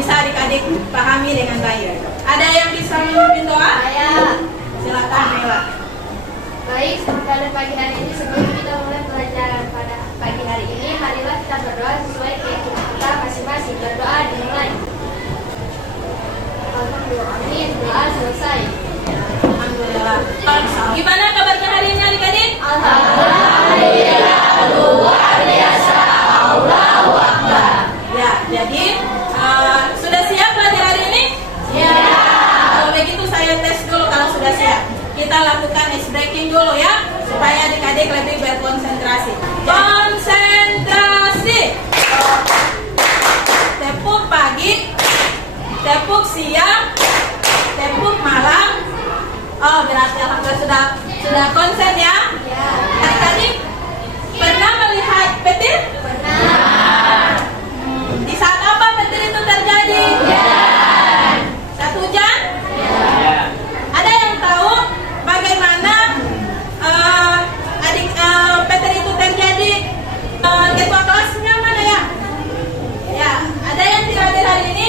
bisa adik-adik pahami dengan baik. Ada yang bisa memimpin doa? Saya. Silakan Mela. Baik, pada pagi hari ini sebelum kita mulai pelajaran pada pagi hari ini, marilah kita berdoa sesuai keyakinan kita masing-masing. Berdoa dimulai. Amin. Doa selesai. Alhamdulillah. Gimana kabarnya hari ini adik-adik? Alhamdulillah. Luar biasa. Allahu Akbar. Ya, jadi sudah siap belajar hari ini? Siap. Kalau begitu saya tes dulu kalau sudah siap. Kita lakukan ice breaking dulu ya, supaya adik-adik lebih berkonsentrasi. Konsentrasi. Tepuk pagi, tepuk siang, tepuk malam. Oh, berarti alhamdulillah sudah konsen ya. Adik-adik pernah melihat petir? Pernah. Di saat apa petir itu terjadi? Saat hujan? Ada yang tahu bagaimana petir itu terjadi? Ketua kelasnya mana ya? Ya, ada yang tidak hadir hari ini?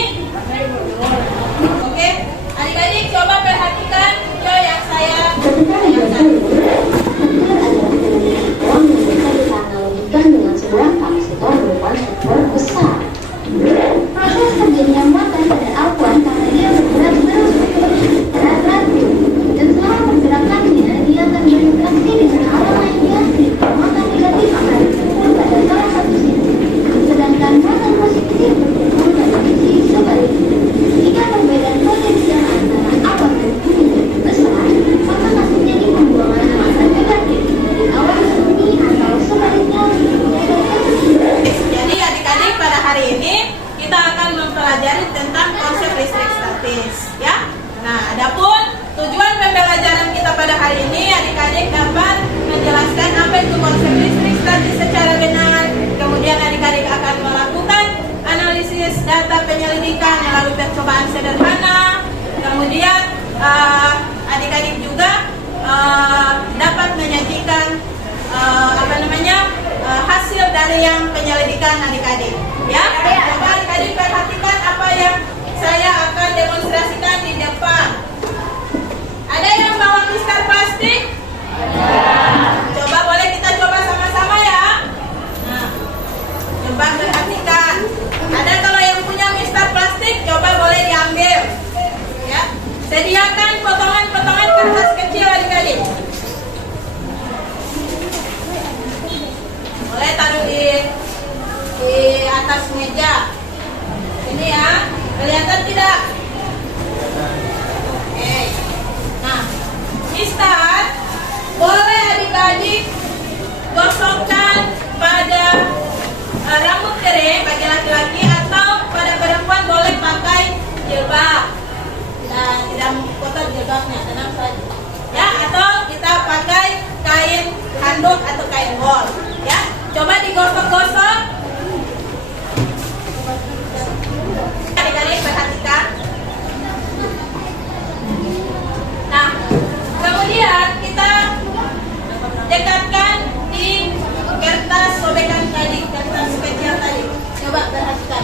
Oke, adik-adik coba perhatikan video yang saya tayangkan. Uang yang bisa kita analogikan dengan sebuah kapasitor berupa struktur besar. Proses terjadinya muatan pada awan karena dia bergerak terus berat dan selama pergerakannya dia akan berinteraksi dengan awan lainnya. Muatan negatif akan berkumpul pada salah satu sisi, sedangkan muatan positif berkumpul pada sisi sebaliknya. Jika perbedaan potensial antara awan dan bumi lebih besar, maka akan terjadi pembuangan massa negatif dari awan ke bumi atau sebaliknya. Jadi adik-adik pada hari ini kita akan mempelajari tentang konsep listrik statis ya. Nah, adapun tujuan pembelajaran kita pada hari ini adik-adik dapat menjelaskan apa itu konsep listrik statis secara benar. Kemudian adik-adik akan melakukan analisis data penyelidikan melalui percobaan sederhana. Kemudian adik-adik juga dapat menyajikan hasil dari yang penyelidikan adik-adik ya. Coba adik-adik perhatikan apa yang saya akan demonstrasikan di depan. Ada yang bawa mister plastik? Coba boleh kita coba sama-sama ya. Nah, coba perhatikan. Ada kalau yang punya mister plastik, coba boleh diambil ya. Sediakan potongan-potongan kertas kecil adik-adik. Boleh taruh di atas meja. Ini ya, kelihatan tidak? Oke. Nah, Mister, boleh adik-adik gosokkan pada rambut kering bagi laki-laki atau pada perempuan boleh pakai jilbab. Nah, tidak kotor jilbabnya, tenang saja. Ya, atau kita pakai kain handuk atau kain wol. Ya, coba digosok-gosok. Adik-adik perhatikan. Nah, kemudian kita dekatkan di kertas sobekan tadi, kertas kecil tadi. Coba perhatikan.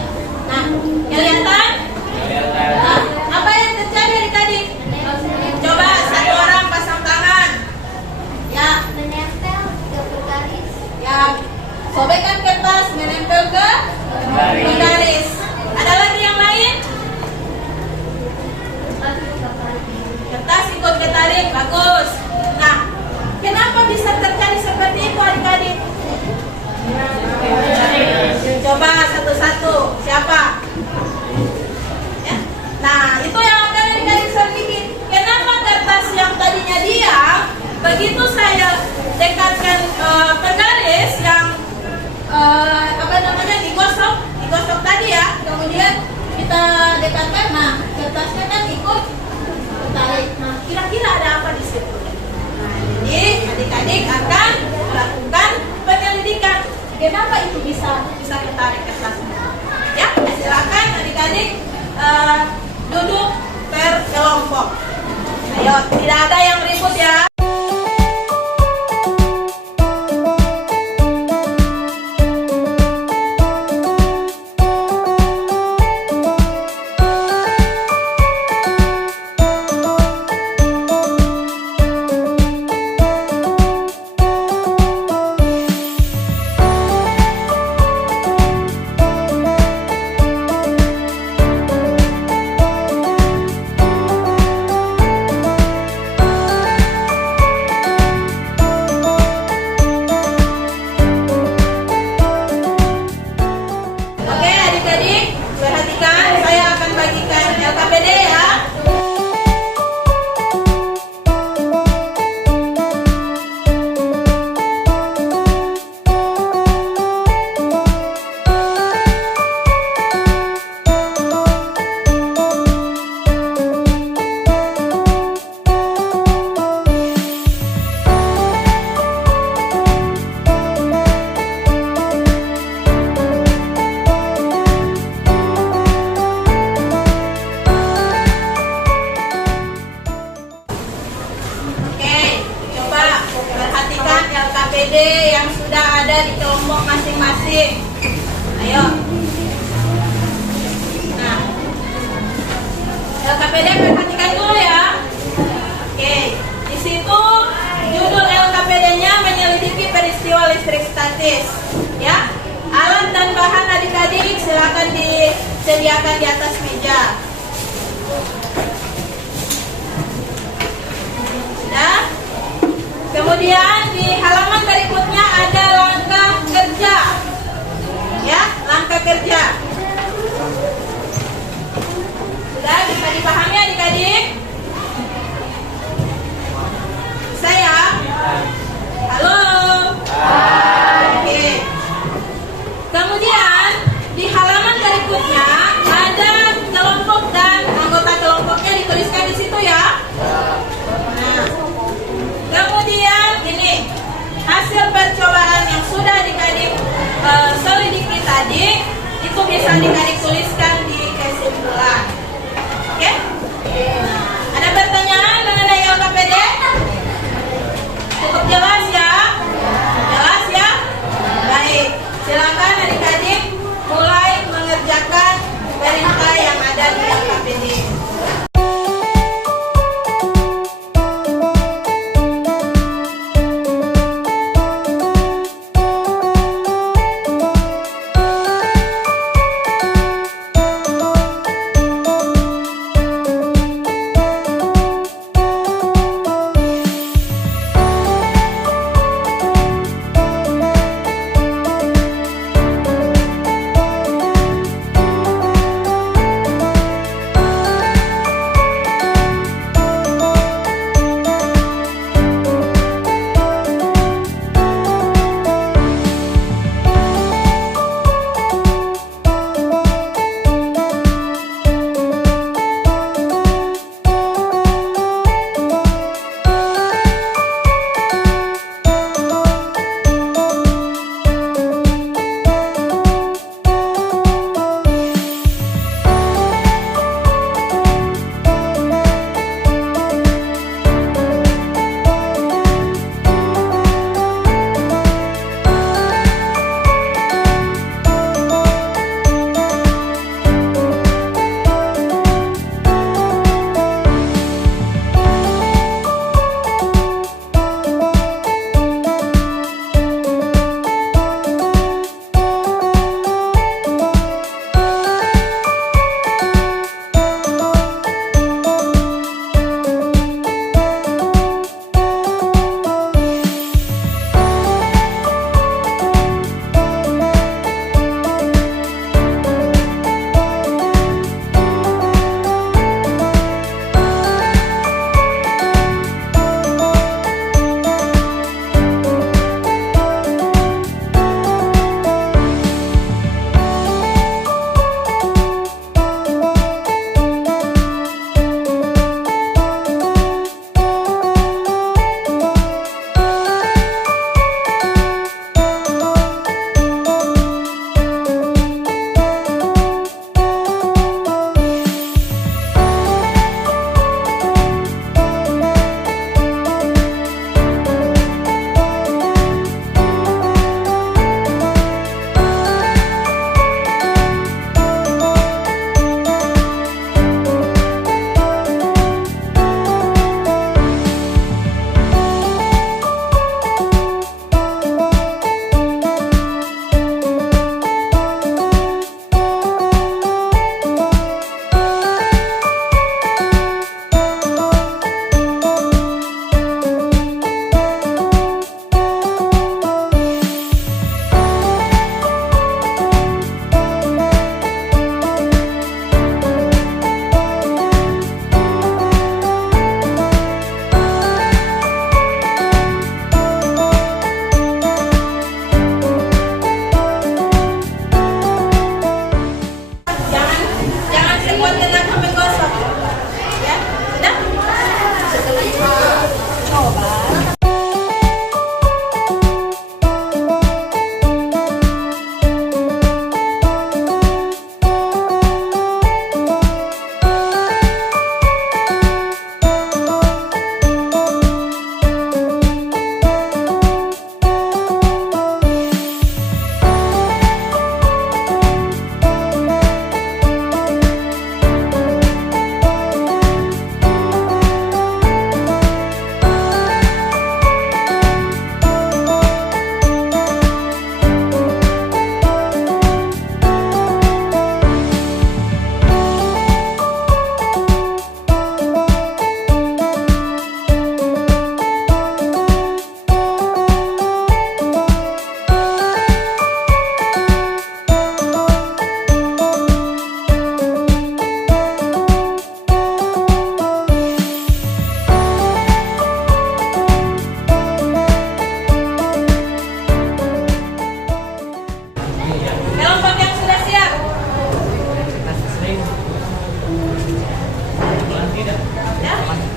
Nah, kelihatan? Nah, apa yang terjadi adik-adik? Coba satu orang pasang tangan. Ya, Menempel ke garis. ya, sobekan kertas menempel ke garis. Ada lagi yang lain? Kertas ikut ketarik, bagus. Nah, kenapa bisa terjadi seperti itu adik-adik? Coba satu-satu, siapa? Ya. Nah, itu yang akan adik-adik selidiki. Kenapa kertas yang tadinya diam, begitu saya dekatkan ke garis yang digosok tadi ya, kemudian kita dekatkan, nah kertasnya kan ikut tarik. Nah, kira-kira ada apa di situ? Nah, jadi adik-adik akan melakukan penyelidikan. Kenapa itu bisa ketarik kertasnya? Ya, silakan adik-adik duduk berkelompok. Ayo, tidak ada yang ribut ya. statis. Ya, alat dan bahan adik-adik silakan disediakan di atas meja. Sudah. Kemudian di halaman berikutnya ada langkah kerja. Ya, langkah kerja. Sudah bisa dipahami adik-adik? Saya? Halo? Oke. Kemudian di halaman berikutnya ada kelompok dan anggota kelompoknya dituliskan di situ ya. Nah, kemudian ini hasil percobaan yang sudah adik-adik selidiki tadi itu bisa adik-adik tuliskan di kesimpulan. Oke? Ada pertanyaan mengenai LKPD? Cukup jelas ya? Jelas ya? Baik, silakan adik-adik mulai mengerjakan perintah yang ada di LKPD.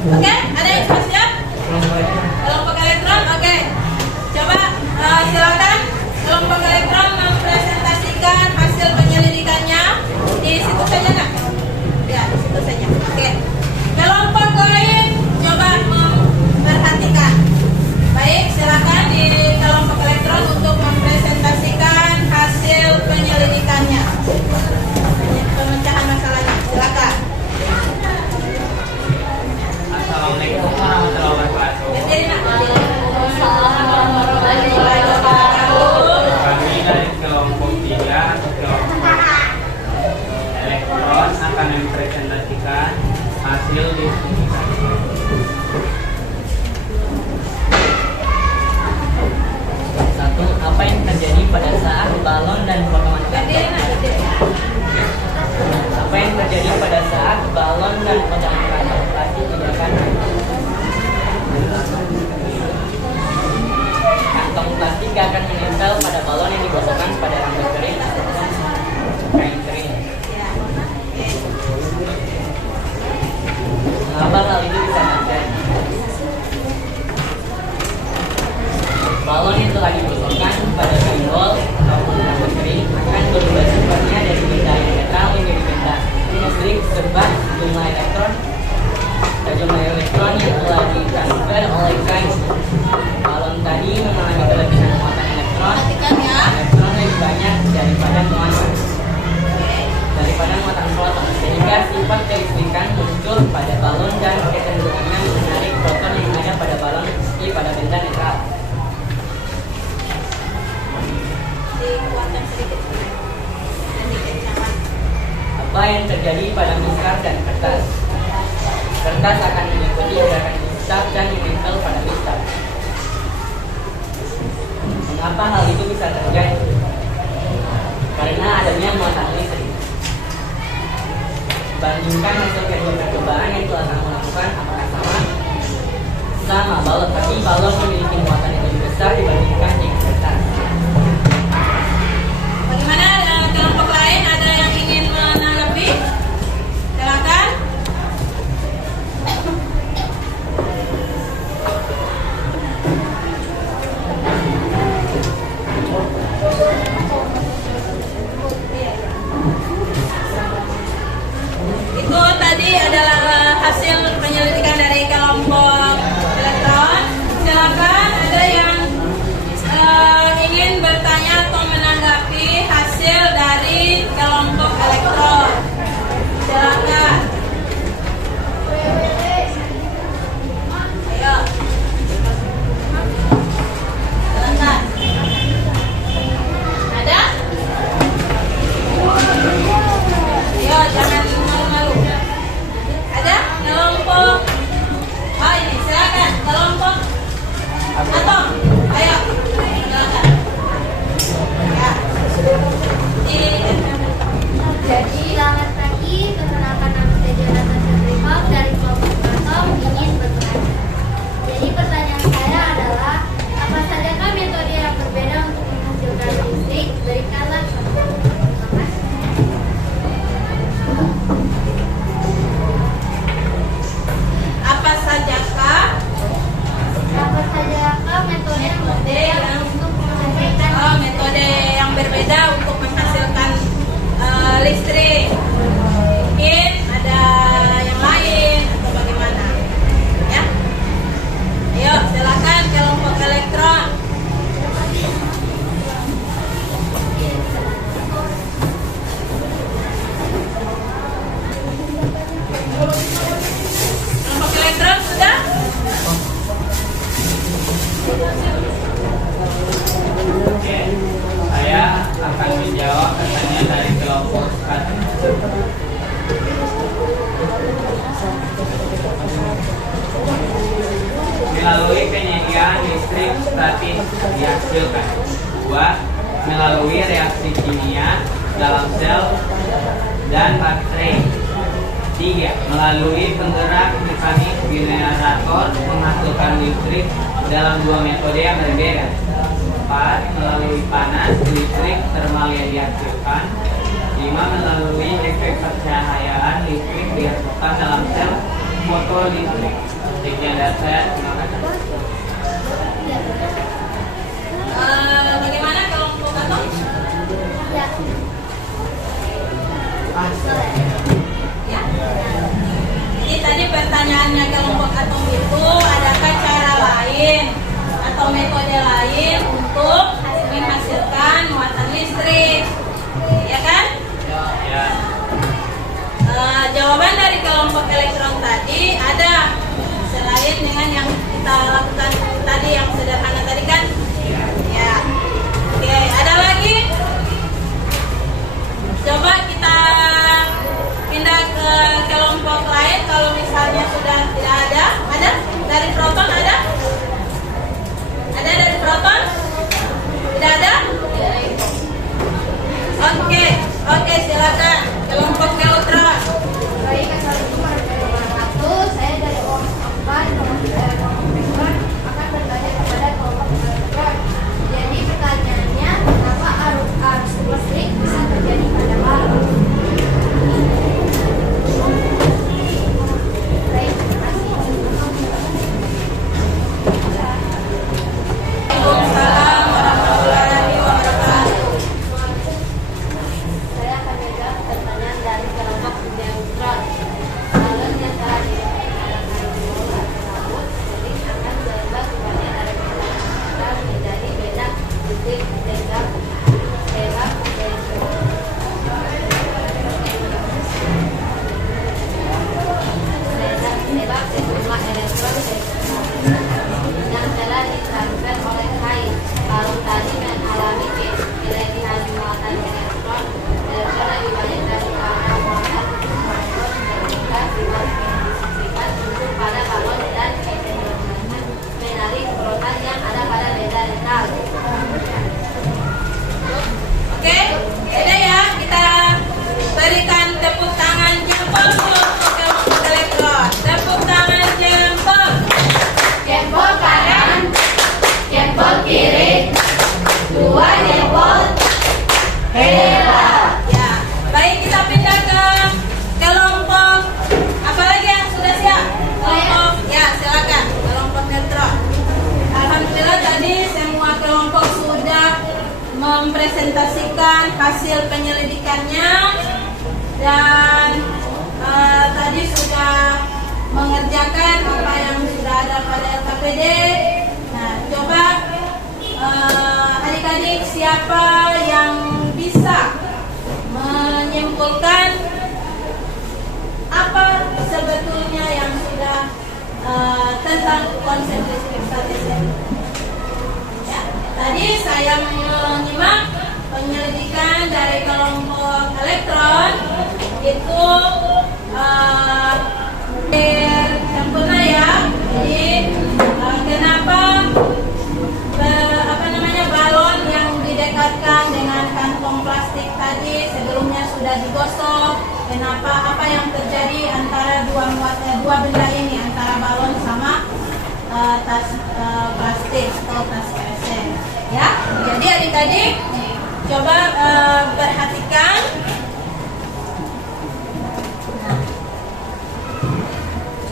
Oke, ada yang sudah siap? Kelompok elektron, oke. Coba silakan kelompok elektron mempresentasikan hasil penyelidikannya di situ saja nggak? Ya, di situ saja. Oke. Kelompok lain coba memperhatikan. Baik, silakan di kelompok elektron untuk mempresentasikan hasil penyelidikannya. Pemecahan masalahnya, silakan. Assalamualaikum warahmatullahi wabarakatuh. Berdiri, Nak. Kami dari kelompok 3 kelompok elektron akan mempresentasikan hasil diskusi. Satu, apa yang terjadi pada saat balon dan potongan Berdiri, karton? Nak. Berdiri. Apa yang terjadi pada saat balon dan potongan karton plastik dibakar? Kantong plastik akan menempel pada balon yang digosokkan pada rambut kering atau kain kering. Ya. Oke. Mengapa hal itu bisa terjadi? Balon yang telah digosokkan pada kain wol ataupun rambut kering akan berubah sifatnya dari benda yang netral menjadi benda listrik sebab jumlah elektron yang telah ditransfer oleh kain balon tadi mengalami kelebihan muatan elektron. Perhatikan ya. Elektron lebih banyak daripada muatan proton, sehingga sifat kelistrikan muncul pada balon dan kecenderungannya menarik proton yang ada pada balon meski pada benda netral. Dikuatkan sedikit. Nanti kencangkan. Apa yang terjadi pada mistar dan kertas? Kertas akan mengikuti gerakan mistar dan menempel pada mistar. Mengapa hal itu bisa terjadi? Karena adanya muatan listrik. Bandingkan hasil kedua percobaan yang telah kamu lakukan, apakah sama? Sama, tapi balon memiliki muatan yang lebih besar dibandingkan dengan kertas. Bagaimana kelompok lain ada yang ingin menanggapi? Silakan. Itu tadi adalah hasil penyelidikan dari kelompok elektron. Silakan ada yang ingin bertanya atau menanggapi hasil dari kelompok elektron. Silakan. Ayo. Silakan. Ada? Ayo, jangan malu-malu. Ada kelompok? Oh ini, silakan kelompok Atom. Ayo, silakan. Ya. Jadi selamat pagi, perkenalkan nama saya Natasha Trihok dari kelompok Atom ingin bertanya. Jadi pertanyaan saya adalah apa sajakah metode yang berbeda untuk menghasilkan listrik? Berikanlah contoh. Terima kasih. Apa sajakah Apa sajakah metode yang berbeda untuk menghasilkan metode yang berbeda untuk menghasilkan listrik? Mungkin ada yang lain atau bagaimana? Ya. Ayo, silakan kelompok elektron. Kelompok elektron sudah? Oke, saya akan menjawab pertanyaan dari kelompok 1. Melalui penyediaan listrik statis dihasilkan. 2. Melalui reaksi kimia dalam sel dan baterai. 3. Melalui penggerak mekanik generator menghasilkan listrik dalam dua metode yang berbeda. 4. Melalui panas listrik termal yang dihasilkan. 5. Melalui efek percahayaan listrik dihasilkan dalam sel fotolistrik. Ini ada saya, terima kasih. Bagaimana kelompok atom? Ya. Ya. Jadi tadi pertanyaannya kelompok atom itu adakah cara lain atau metode lain untuk menghasilkan muatan listrik, ya kan? Ya. Jawaban dari kelompok elektron tadi ada selain dengan yang kita lakukan tadi yang sederhana tadi kan? Ya. Oke, ada lagi? Coba kita pindah ke kelompok lain kalau misalnya sudah tidak ada. Ada? Dari proton ada? Ada dari proton? Tidak ada? Oke, silakan. Kelompok neutron. Baik, assalamualaikum warahmatullahi wabarakatuh. Saya dari kelompok 4, kelompok elektron akan bertanya kepada kelompok elektron. Jadi pertanyaannya, kenapa arus listrik bisa terjadi pada balon? Baik, terima kasih. Waalaikumsalam warahmatullahi wabarakatuh. Saya akan menjawab pertanyaan dari kelompok neutron. Balon yang telah digunakan tersebut sering akan berubah keluarnya dari beda menjadi beda titik sebab sejumlah elektron yang telah ditransfer oleh air. Kalau tadi mengalami kelebihan muatan elektron lebih banyak dari arah muatan proton sehingga signifikan untuk pada balon dan menarik proton yang ada pada beda letak. Oke, ada ya, kita berikan tepuk tangan jempol untuk kelompok elektron. Tepuk tangan jempol. Jempol kanan, jempol kiri, 2 jempol, hebat. Ya, baik kita pindah ke kelompok apa lagi yang sudah siap? Kelompok, ya silakan kelompok neutron. Alhamdulillah tadi semua kelompok sudah mempresentasikan hasil penyelidikannya dan tadi sudah mengerjakan apa yang sudah ada pada LKPD. Nah, coba adik-adik siapa yang bisa menyimpulkan apa sebetulnya yang sudah tentang konsep listrik statis ini? Ya, tadi saya menyimak penyelidikan dari kelompok elektron itu sempurna ya. Jadi kenapa balon yang didekatkan dengan kantong plastik tadi sebelumnya sudah digosok? Kenapa, apa yang terjadi antara dua benda ini, antara balon sama tas plastik atau tas kresek? Ya, jadi adik-adik coba perhatikan.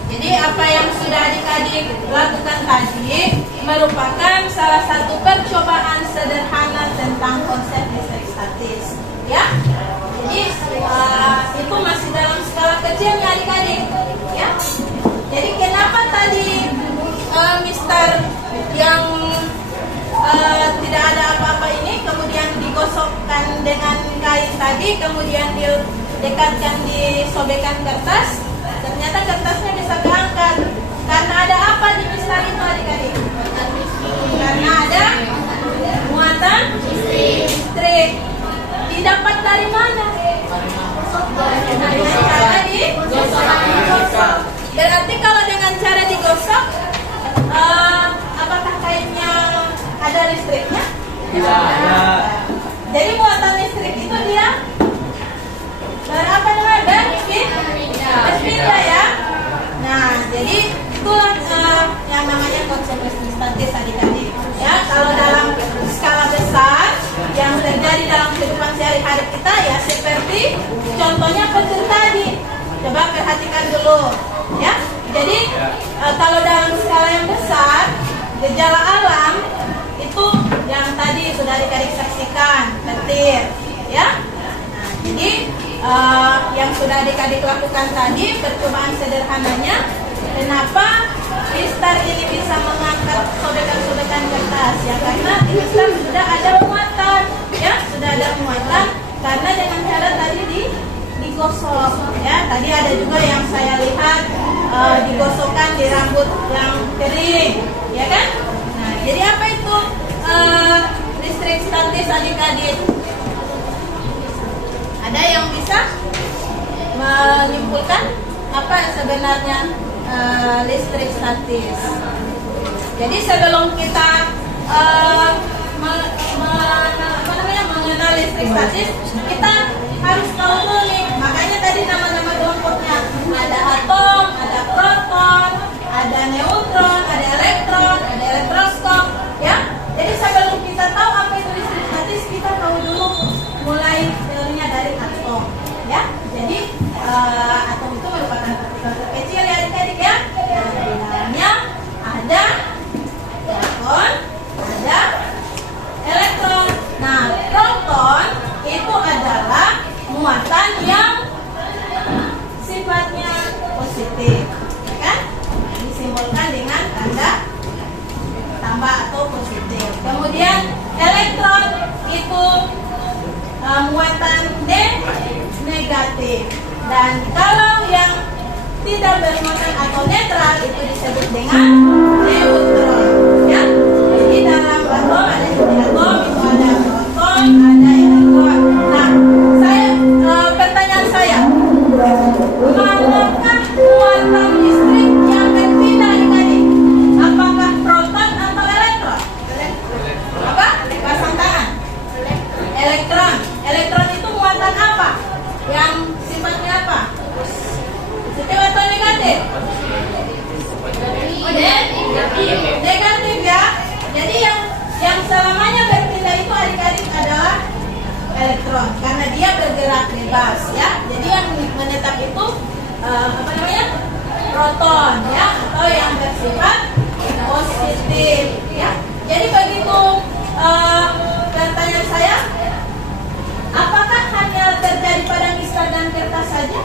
Jadi apa yang sudah adik-adik lakukan tadi merupakan salah satu percobaan sederhana tentang konsep listrik statis, ya. Jadi itu masih dalam skala kecilnya adik-adik, ya. Jadi kenapa tadi Mister yang tidak ada apa-apa ini kemudian digosokkan dengan kain tadi, kemudian didekatkan, disobekkan kertas? Ternyata kertasnya bisa keangkat. Karena ada apa di Mister itu adik-adik? Karena ada muatan listrik. Didapat dari mana? Dengan cara digosok. Berarti kalau dengan cara digosok, apakah kainnya ada listriknya? Tidak ada. Jadi muatan listrik itu dia berapa namanya? Berpindah ya. Nah, jadi itulah yang namanya konsep listrik statis adik-adik. Ya, kalau dalam skala besar yang terjadi dalam kehidupan sehari-hari kita ya seperti contohnya petir tadi. Coba perhatikan dulu, ya. Jadi kalau dalam adik-adik lakukan tadi, percobaan sederhananya, kenapa Mister ini bisa mengangkat sobekan-sobekan kertas? Ya karena Mister sudah ada muatan, ya sudah ada muatan karena dengan cara tadi digosok, ya. Tadi ada juga yang saya lihat digosokkan di rambut yang kering, ya kan? Nah, jadi apa itu listrik statis adik-adik? Ada yang bisa menyimpulkan apa sebenarnya listrik statis? Jadi sebelum kita mengenal listrik statis, kita harus tahu dulu nih. Makanya tadi nama-nama kelompoknya ada atom, ada proton, ada neutron, ada elektron, ada elektroskop, ya. Jadi sebelum kita tahu apa itu listrik statis, kita tahu dulu mulai teorinya dari atom, ya. Jadi atom itu merupakan partikel terkecil ya adik-adik ya. Di dalamnya ada proton, ada elektron. Nah, proton itu adalah muatan yang sifatnya positif, ya kan? Disimbolkan dengan tanda tambah atau positif. Kemudian elektron itu muatan negatif. Dan kalau yang tidak bermuatan atau netral itu disebut dengan neutron, ya. Jadi dalam atom ada atom itu ada proton, ada elektron. Nah, pertanyaan saya, manakah muatan listrik yang berpindah adik-adik? Apakah proton atau elektron? Apa? Pasang tangan. Elektron. Elektron itu muatan apa? Yang sifatnya apa? Positif atau negatif? Oh, negatif ya. Jadi yang selamanya berpindah itu adik-adik adalah elektron karena dia bergerak bebas, ya. Jadi yang menetap itu proton, ya, atau yang bersifat positif, ya. Jadi begitu pertanyaan saya, apakah hanya terjadi pada misal dan kertas saja?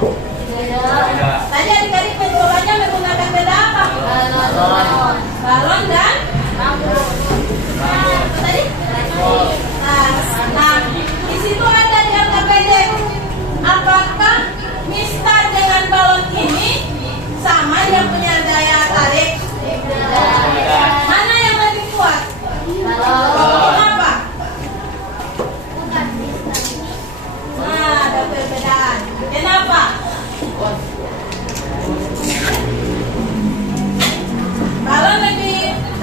Tidak. Tadi adik-adik mencobanya menggunakan beda apa? Balon dan tadi? Nah, di situ ada di angka pendek. Apakah mistar dengan balon ini sama yang punya daya tarik? Mana yang lebih kuat? Kenapa? Nah, ada perbedaan. Kenapa? Balon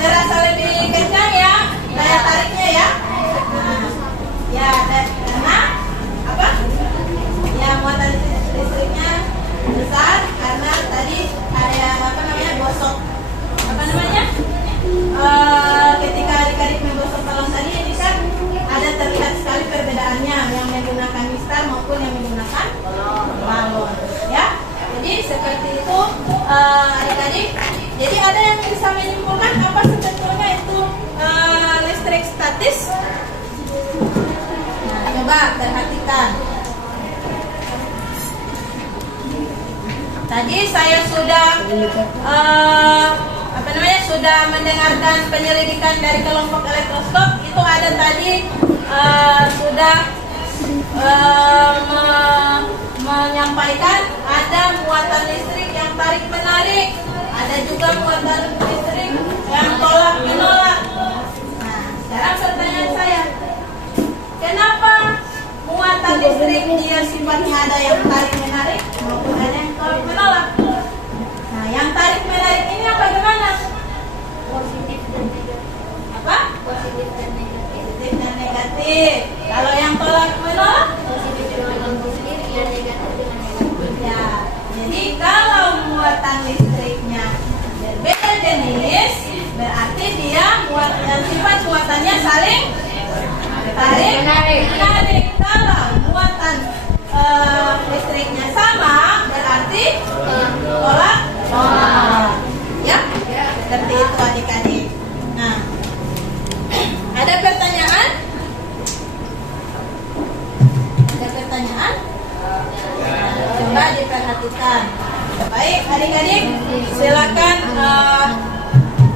terasa lebih kencang ya daya tariknya ya. Nah, ya karena apa? Ya muatan listriknya besar karena tadi ada gosok ketika adik-adik menggosok balon tadi ini kan ada terlihat sekali perbedaannya yang menggunakan mistar maupun yang menggunakan balon, ya. Jadi seperti itu adik-adik. Jadi ada yang bisa menyimpulkan apa sebetulnya itu listrik statis? Nah, coba perhatikan. Tadi saya sudah sudah mendengarkan penyelidikan dari kelompok elektroskop. Itu ada tadi sudah menyampaikan ada muatan listrik yang tarik menarik, ada juga muatan listrik yang tolak menolak. Nah, sekarang pertanyaan saya, kenapa muatan listrik dia sifatnya ada yang tarik menarik maupun ada yang tolak menolak? Nah, yang tarik menarik ini apa bagaimana? Positif dan negatif. Apa? Positif dan negatif. Positif dan negatif. Kalau yang tolak menolak? Positif dengan positif, yang negatif dengan negatif. Ya, jadi kalau muatan listriknya berbeda jenis, berarti dia sifat muatannya saling tarik menarik. Kalau muatan listriknya sama, berarti tolak menolak. Ya, seperti itu adik-adik. Nah, ada pertanyaan? Ada pertanyaan? Coba Baik, adik-adik, silakan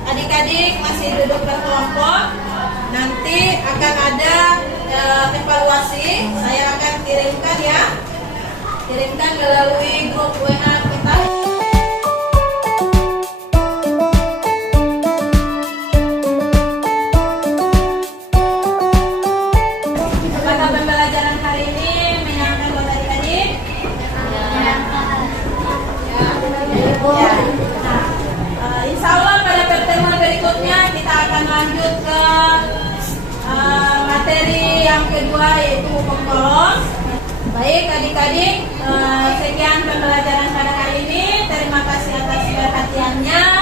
adik-adik masih duduk berkelompok. Nanti akan ada evaluasi. Saya akan kirimkan ya. Kirimkan melalui grup WA kita. Apakah pembelajaran hari ini menyenangkan buat adik-adik? Ya. Insya Allah pada pertemuan berikutnya kita akan lanjut ke materi yang kedua, yaitu hukum kolom. Baik adik-adik, sekian pembelajaran pada hari ini. Terima kasih atas perhatiannya.